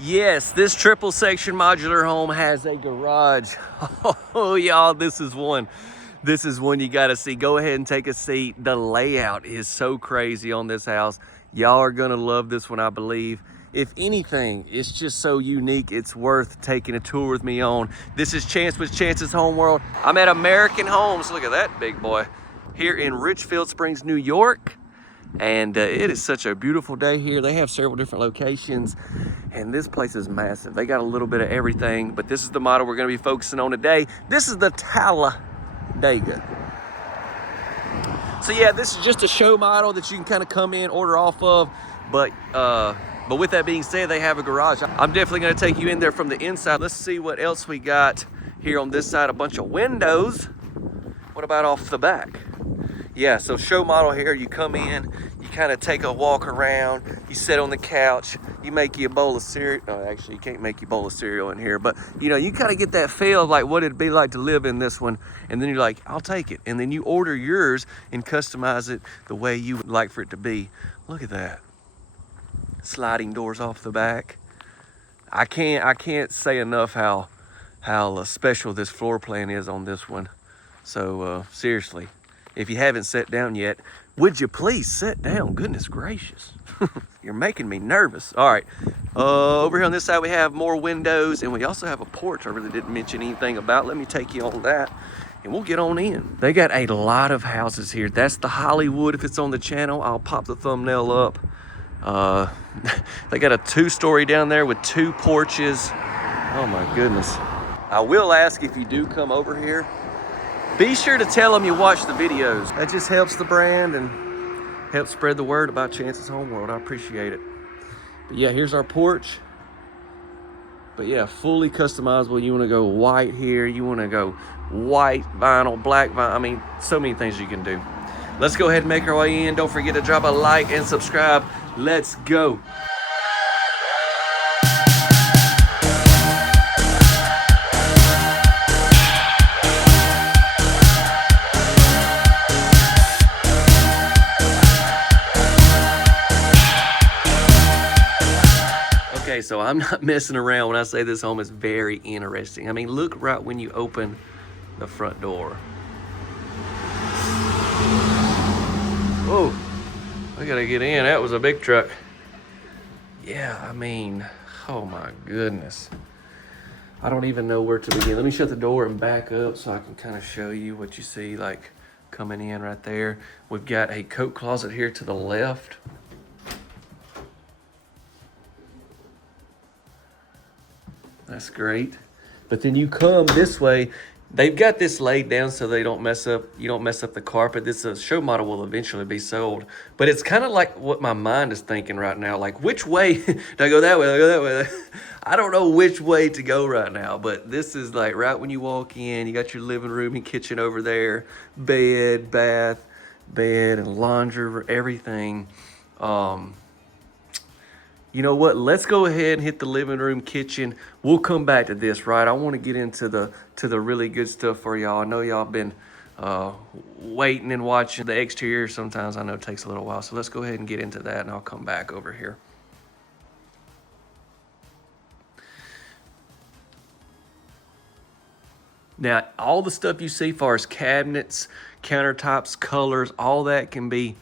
Yes, this triple section modular home has a garage. Oh, y'all, this is one. This is one you gotta see. Go ahead and take a seat. The layout is so crazy on this house. Y'all are gonna love this one, I believe. If anything, it's just so unique, it's worth taking a tour with me on. This is Chance with Chance's Home World. I'm at American Homes. Look at that big boy. Here in Richfield Springs, New York. And it is such a beautiful day here. They have several different locations, and this place is massive. They got a little bit of everything, but this is the model we're gonna be focusing on today. This is the Talladega. So yeah, this is just a show model that you can kind of come in, order off of, but with that being said, they have a garage. I'm definitely gonna take you in there from the inside. Let's see what else we got here on this side. A bunch of windows. What about off the back? Yeah, so show model here, you come in, you kind of take a walk around, you sit on the couch, you make you a bowl of cereal. No, actually, you can't make you a bowl of cereal in here, but you know, you kind of get that feel of like what it'd be like to live in this one, and then you're like, I'll take it. And then you order yours and customize it the way you would like for it to be. Look at that. Sliding doors off the back. I can't say enough how special this floor plan is on this one. So seriously, if you haven't sat down yet, would you please sit down? Goodness gracious. You're making me nervous. All right, over here on this side, we have more windows, and we also have a porch I really didn't mention anything about. Let me take you on that, and we'll get on in. They got a lot of houses here. That's the Hollywood. If it's on the channel, I'll pop the thumbnail up. They got a 2-story down there with 2 porches. Oh my goodness. I will ask, if you do come over here, be sure to tell them you watch the videos. That just helps the brand and helps spread the word about Chance's Home World. I appreciate it. But yeah, here's our porch. But yeah, fully customizable. You want to go white here. You want to go white vinyl, black vinyl. I mean, so many things you can do. Let's go ahead and make our way in. Don't forget to drop a like and subscribe. Let's go. Okay, so I'm not messing around when I say this home is very interesting. I mean, look right when you open the front door. Whoa, I gotta get in. That was a big truck. Yeah, I mean, oh my goodness. I don't even know where to begin. Let me shut the door and back up so I can kind of show you what you see like coming in right there. We've got a coat closet here to the left. That's great. But then you come this way. They've got this laid down so they don't mess up. You don't mess up the carpet. This show model will eventually be sold. But it's kind of like what my mind is thinking right now. Like, which way? Do I go that way? Do I go that way? I don't know which way to go right now. But this is like right when you walk in. You got your living room and kitchen over there. Bed, bath, bed, and laundry, everything. You know what? Let's go ahead and hit the living room, kitchen. We'll come back to this, right? I want to get into the really good stuff for y'all. I know y'all been waiting and watching the exterior. Sometimes I know it takes a little while. So let's go ahead and get into that, and I'll come back over here. Now, all the stuff you see as far as cabinets, countertops, colors, all that can be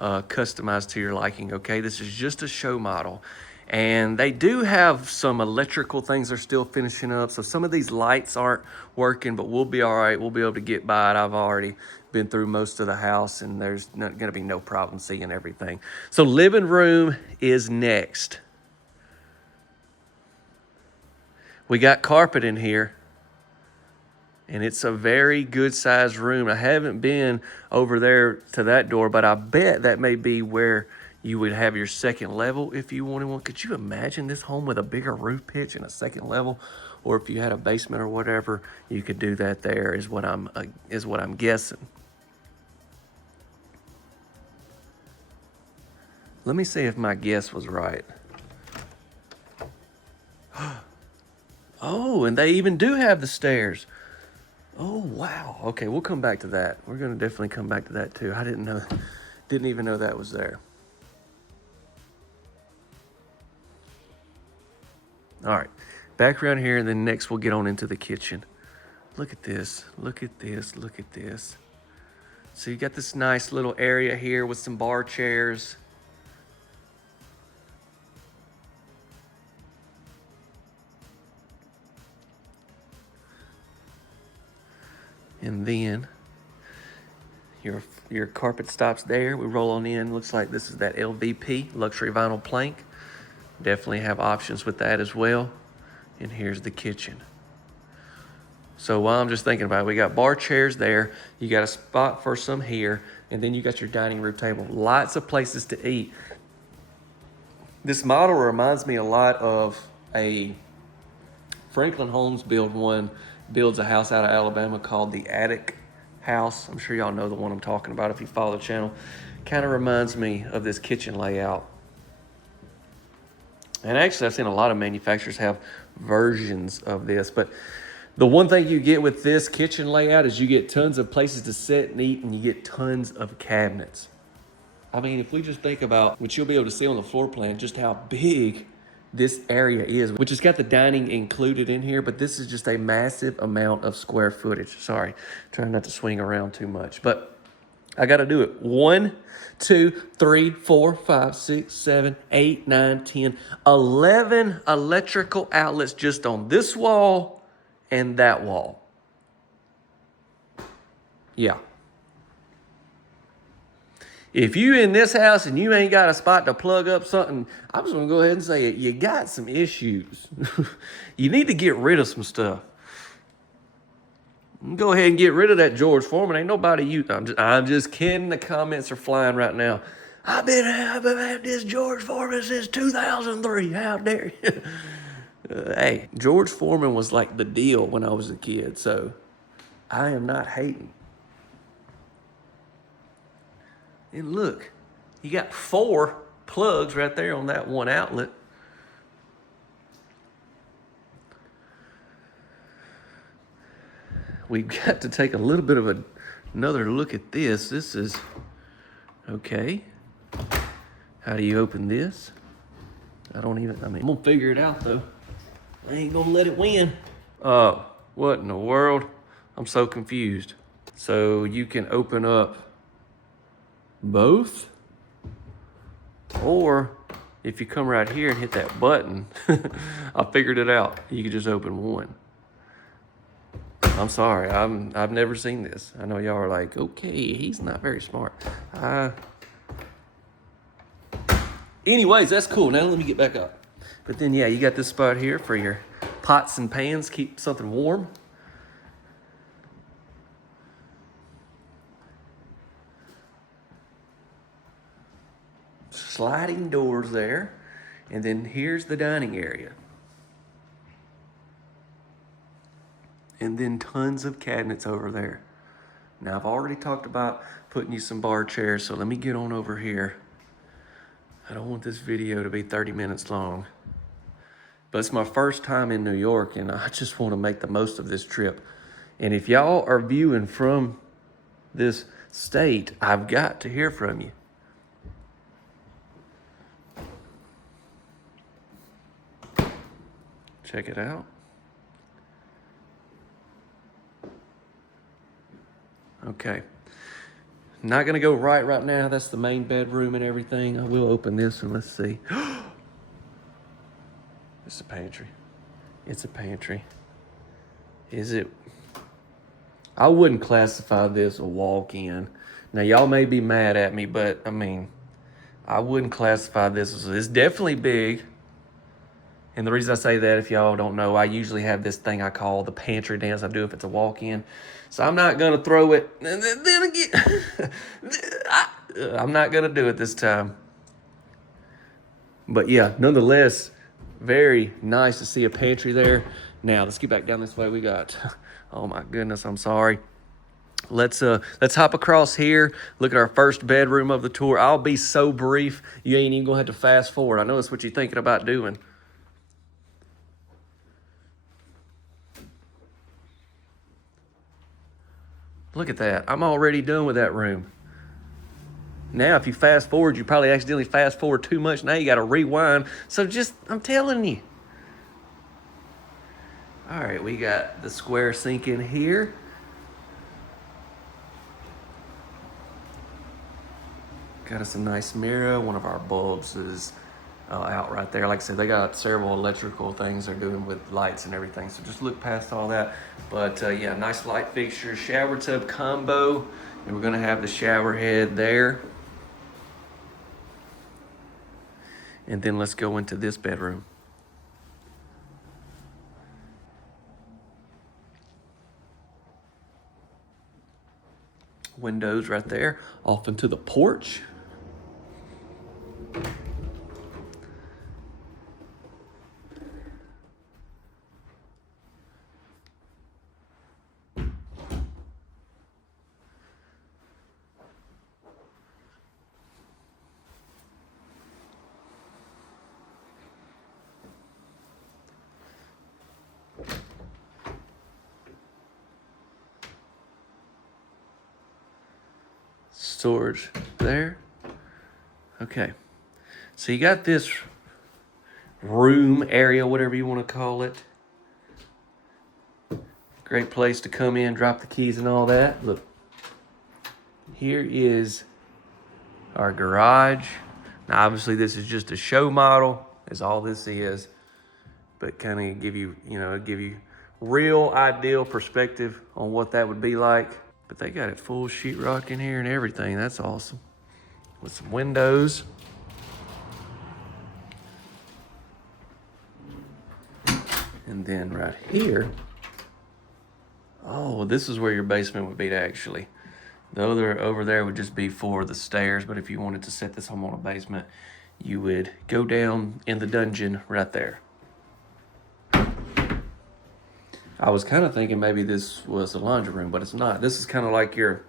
customized to your liking, okay? This is just a show model. And they do have some electrical things they're still finishing up. So some of these lights aren't working, but we'll be all right. We'll be able to get by it. I've already been through most of the house, and there's not gonna be no problem seeing everything. So living room is next. We got carpet in here. And it's a very good sized room. I haven't been over there to that door, but I bet that may be where you would have your second level if you wanted one. Could you imagine this home with a bigger roof pitch and a second level? Or if you had a basement or whatever, you could do that there, is what I'm guessing. Let me see if my guess was right. Oh, and they even do have the stairs. Oh, wow. Okay, we'll come back to that. We're going to definitely come back to that too. I didn't even know that was there. All right, back around here, and then next we'll get on into the kitchen. Look at this, look at this, look at this. So you got this nice little area here with some bar chairs. And then your carpet stops there. We roll on in. Looks like this is that LVP, luxury vinyl plank. Definitely have options with that as well. And here's the kitchen. So while I'm just thinking about it, we got bar chairs there. You got a spot for some here. And then you got your dining room table. Lots of places to eat. This model reminds me a lot of a Franklin Homes builds a house out of Alabama called the Attic House. I'm sure y'all know the one I'm talking about if you follow the channel. Kind of reminds me of this kitchen layout. And actually, I've seen a lot of manufacturers have versions of this, but the one thing you get with this kitchen layout is you get tons of places to sit and eat, and you get tons of cabinets. I mean, if we just think about what you'll be able to see on the floor plan, just how big this area is, which has got the dining included in here, but this is just a massive amount of square footage. Sorry, trying not to swing around too much, but I got to do it. 1, 2, 3, 4, 5, 6, 7, 8, 9, 10, 11 electrical outlets just on this wall and that wall. Yeah. If you in this house and you ain't got a spot to plug up something, I'm just gonna go ahead and say it. You got some issues. You need to get rid of some stuff. Go ahead and get rid of that George Foreman. Ain't nobody I'm just kidding. The comments are flying right now. I've been at this George Foreman since 2003. How dare you? Hey, George Foreman was like the deal when I was a kid, so I am not hating. And look, you got 4 plugs right there on that one outlet. We've got to take a little bit of another look at this. This is, okay. How do you open this? I'm gonna figure it out though. I ain't gonna let it win. Oh, what in the world? I'm so confused. So you can open up both, or if you come right here and hit that button, I figured it out. You can just open one. I'm sorry, I've never seen this. I know y'all are like, okay, he's not very smart. Anyways, that's cool. Now let me get back up. But then yeah, you got this spot here for your pots and pans, keep something warm. Sliding doors there, and then here's the dining area. And then tons of cabinets over there. Now I've already talked about putting you some bar chairs, so let me get on over here. I don't want this video to be 30 minutes long, but it's my first time in New York and I just want to make the most of this trip. And if y'all are viewing from this state, I've got to hear from you. Check it out. Okay. Not gonna go right now. That's the main bedroom and everything. I will open this and let's see. It's a pantry. It's a pantry. Is it? I wouldn't classify this a walk-in. Now y'all may be mad at me, but I mean, I wouldn't classify this as, it's definitely big. And the reason I say that, if y'all don't know, I usually have this thing I call the pantry dance. I do if it's a walk-in. So I'm not going to throw it. And then again, I'm not going to do it this time. But yeah, nonetheless, very nice to see a pantry there. Now, let's get back down this way. We got, oh my goodness, I'm sorry. Let's hop across here, look at our first bedroom of the tour. I'll be so brief, you ain't even going to have to fast forward. I know that's what you're thinking about doing. Look at that. I'm already done with that room. Now, if you fast forward, you probably accidentally fast forward too much. Now you got to rewind. So just, I'm telling you, All right, we got the square sink in here. Got us a nice mirror. One of our bulbs is out right there. Like I said, they got several electrical things they're doing with lights and everything. So just look past all that. But yeah, nice light fixture, shower tub combo. And we're gonna have the shower head there. And then let's go into this bedroom. Windows right there, off into the porch. Storage there. Okay, so you got this room area, whatever you want to call it. Great place to come in, drop the keys and all that. Look, here is our garage. Now obviously this is just a show model, is all this is, but kind of give you, give you real ideal perspective on what that would be like. But they got it full sheetrock in here and everything. That's awesome. With some windows. And then right here, oh, this is where your basement would be actually. The other over there would just be for the stairs, but if you wanted to set this home on a basement, you would go down in the dungeon right there. I was kind of thinking maybe this was a laundry room, but it's not. This is kind of like you're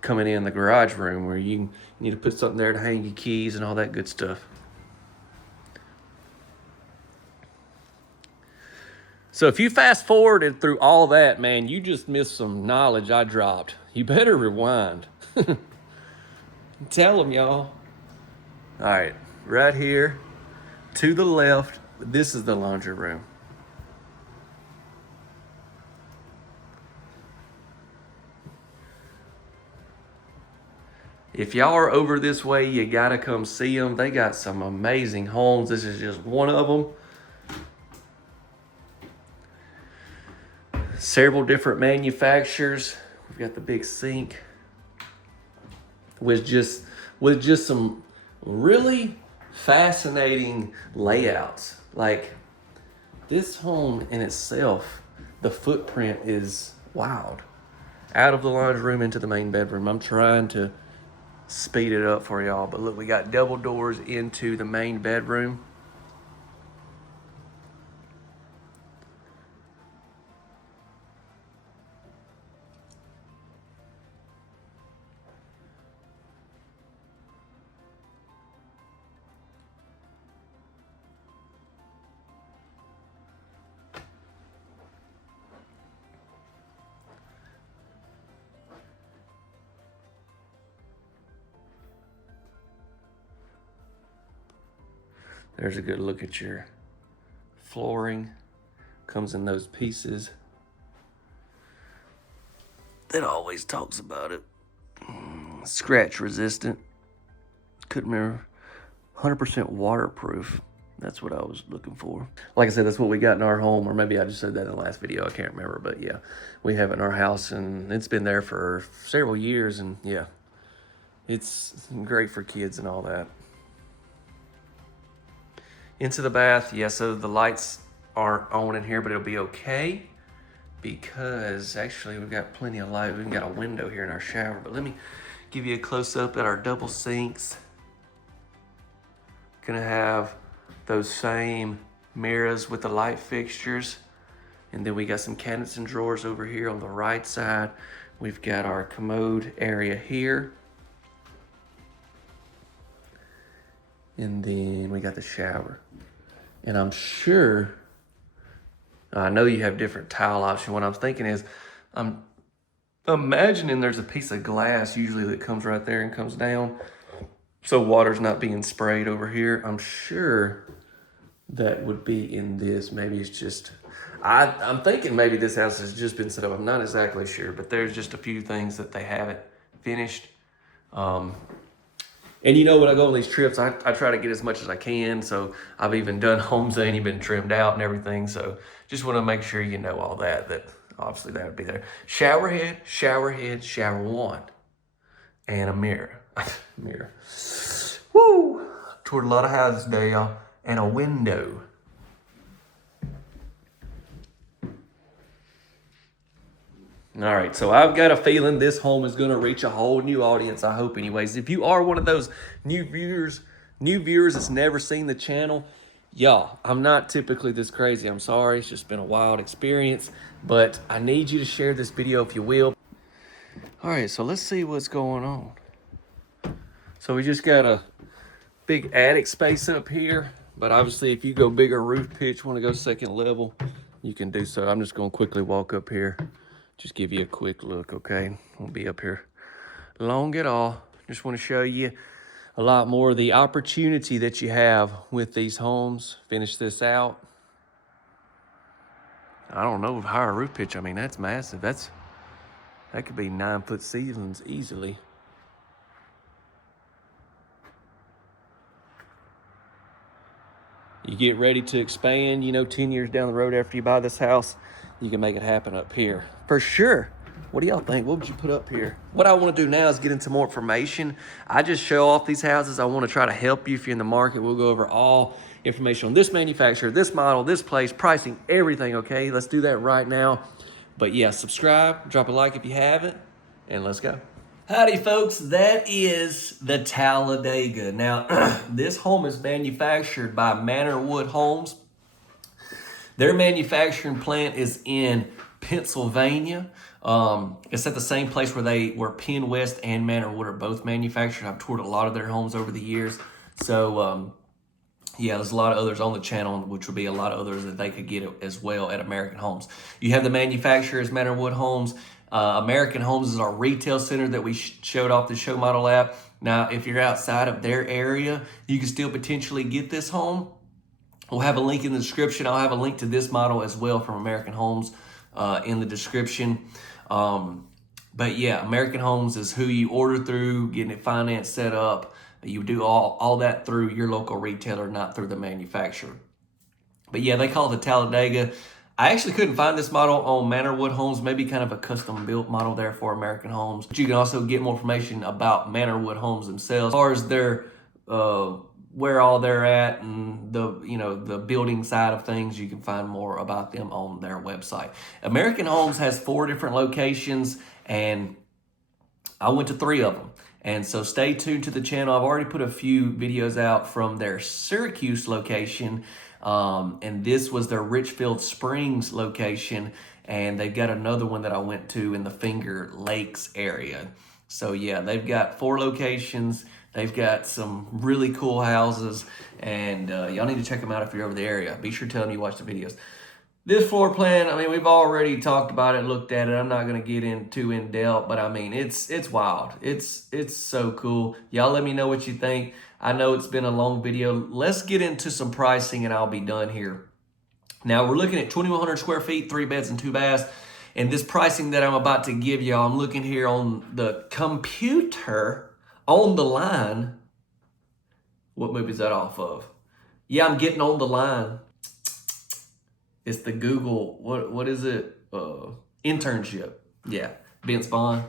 coming in the garage room where you need to put something there to hang your keys and all that good stuff. So if you fast forwarded through all that, man, you just missed some knowledge I dropped. You better rewind. Tell them, y'all. All right, right here to the left, this is the laundry room. If y'all are over this way, you gotta come see them. They got some amazing homes. This is just one of them. Several different manufacturers. We've got the big sink with just some really fascinating layouts. Like this home in itself, the footprint is wild. Out of the laundry room into the main bedroom. I'm trying to speed it up for y'all, but look, we got double doors into the main bedroom. There's a good look at your flooring. Comes in those pieces. That always talks about it. Scratch resistant. Couldn't remember. 100% waterproof. That's what I was looking for. Like I said, that's what we got in our home, or maybe I just said that in the last video. I can't remember, but yeah, we have it in our house, and it's been there for several years, and yeah, it's great for kids and all that. Into the bath, yeah, so the lights aren't on in here, but it'll be okay because actually we've got plenty of light. We've got a window here in our shower, but let me give you a close-up at our double sinks. Gonna have those same mirrors with the light fixtures, and then we got some cabinets and drawers over here on the right side. We've got our commode area here. And then we got the shower. And I'm sure, I know you have different tile options. What I'm thinking is, I'm imagining there's a piece of glass usually that comes right there and comes down, so water's not being sprayed over here. I'm sure that would be in this. Maybe it's just, I'm thinking maybe this house has just been set up. I'm not exactly sure, but there's just a few things that they haven't finished. And you know, when I go on these trips, I try to get as much as I can. So I've even done homes that ain't even trimmed out and everything. So just want to make sure you know all that obviously that would be there. Shower head, shower one, and a mirror. Mirror. Woo! Toured a lot of houses today, y'all. And a window. All right, so I've got a feeling this home is going to reach a whole new audience, I hope anyways. If you are one of those new viewers that's never seen the channel, y'all, I'm not typically this crazy. I'm sorry, it's just been a wild experience, but I need you to share this video if you will. All right, so let's see what's going on. So we just got a big attic space up here, but obviously if you go bigger roof pitch, want to go second level, you can do so. I'm just going to quickly walk up here. Just give you a quick look, okay? Won't be up here long at all. Just want to show you a lot more of the opportunity that you have with these homes. Finish this out. I don't know, higher roof pitch. I mean, that's massive. That could be 9-foot ceilings easily. You get ready to expand, you know, 10 years down the road after you buy this house, you can make it happen up here. For sure. What do y'all think? What would you put up here? What I want to do now is get into more information. I just show off these houses. I want to try to help you if you're in the market. We'll go over all information on this manufacturer, this model, this place, pricing, everything, okay? Let's do that right now. But yeah, subscribe, drop a like if you haven't, and let's go. Howdy folks, that is the Talladega. Now, this home is manufactured by Manorwood Homes. Their manufacturing plant is in Pennsylvania. It's at the same place where Penn West and Manorwood are both manufactured. I've toured a lot of their homes over the years. So, yeah, there's a lot of others on the channel, which would be a lot of others that they could get as well at American Homes. You have the manufacturers, Manorwood Homes. American Homes is our retail center that we showed off the show model app. Now, if you're outside of their area, you can still potentially get this home. We'll have a link in the description. I'll have a link to this model as well from American Homes in the description. But yeah, American Homes is who you order through, getting it financed set up. You do all that through your local retailer, not through the manufacturer. But yeah, they call it the Talladega. I actually couldn't find this model on Manorwood Homes, maybe kind of a custom built model there for American Homes. But you can also get more information about Manorwood Homes themselves, as far as their where all they're at and the building side of things. You can find more about them on their website. American Homes has 4 different locations, and I went to 3 of them. And so stay tuned to the channel. I've already put a few videos out from their Syracuse location. And this was their Richfield Springs location. And they've got another one that I went to in the Finger Lakes area. So yeah, they've got 4 locations. They've got some really cool houses. And y'all need to check them out if you're over the area. Be sure to tell them you watch the videos. This floor plan, I mean, we've already talked about it, looked at it. I'm not going to get in depth, but I mean, it's wild. It's so cool. Y'all let me know what you think. I know it's been a long video. Let's get into some pricing and I'll be done here. Now, we're looking at 2,100 square feet, 3 beds and 2 baths. And this pricing that I'm about to give y'all, I'm looking here on the computer on the line. What movie is that off of? Yeah, I'm getting on the line. It's the Google, what is it? Internship. Yeah, Vince Vaughn.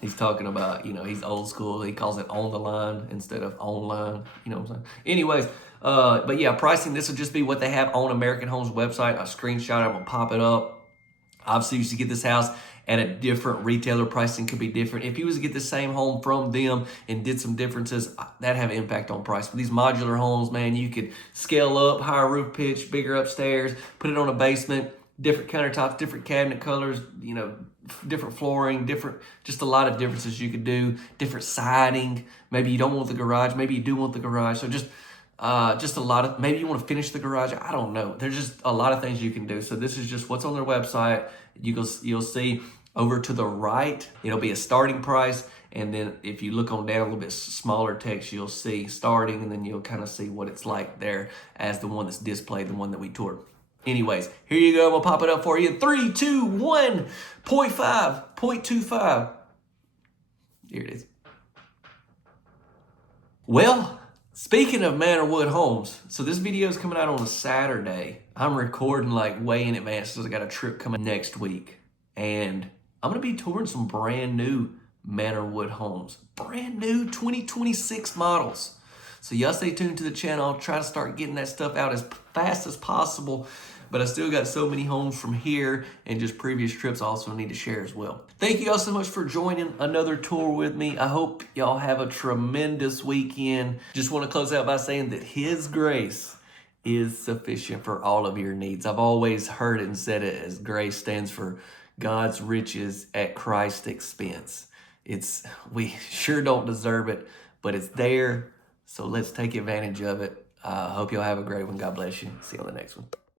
He's talking about, he's old school. He calls it on the line instead of online. You know what I'm saying? Anyways, but yeah, pricing, this will just be what they have on American Homes website. I screenshot it, I'm gonna pop it up. Obviously, you should get this house at a different retailer. Pricing could be different. If you was to get the same home from them and did some differences, that have an impact on price. But these modular homes, man, you could scale up, higher roof pitch, bigger upstairs, put it on a basement, different countertops, different cabinet colors, different flooring, just a lot of differences you could do, different siding. Maybe you don't want the garage, maybe you do want the garage. So just a lot of, maybe you want to finish the garage. I don't know. There's just a lot of things you can do. So this is just what's on their website. You'll see. Over to the right, it'll be a starting price. And then if you look on down a little bit smaller text, you'll see starting, and then you'll kind of see what it's like there as the one that's displayed, the one that we toured. Anyways, here you go. I'm gonna pop it up for you. 3, 2, 1, 0.5, 0.25. Here it is. Well, speaking of Manorwood Homes, so this video is coming out on a Saturday. I'm recording like way in advance because I got a trip coming next week. And I'm gonna be touring some brand new Manorwood Homes. Brand new 2026 models. So y'all stay tuned to the channel. I'll try to start getting that stuff out as fast as possible. But I still got so many homes from here and just previous trips I also need to share as well. Thank you all so much for joining another tour with me. I hope y'all have a tremendous weekend. Just want to close out by saying that His grace is sufficient for all of your needs. I've always heard it and said it as grace stands for God's riches at Christ's expense. We sure don't deserve it, but it's there. So let's take advantage of it. I hope y'all have a great one. God bless you. See you on the next one.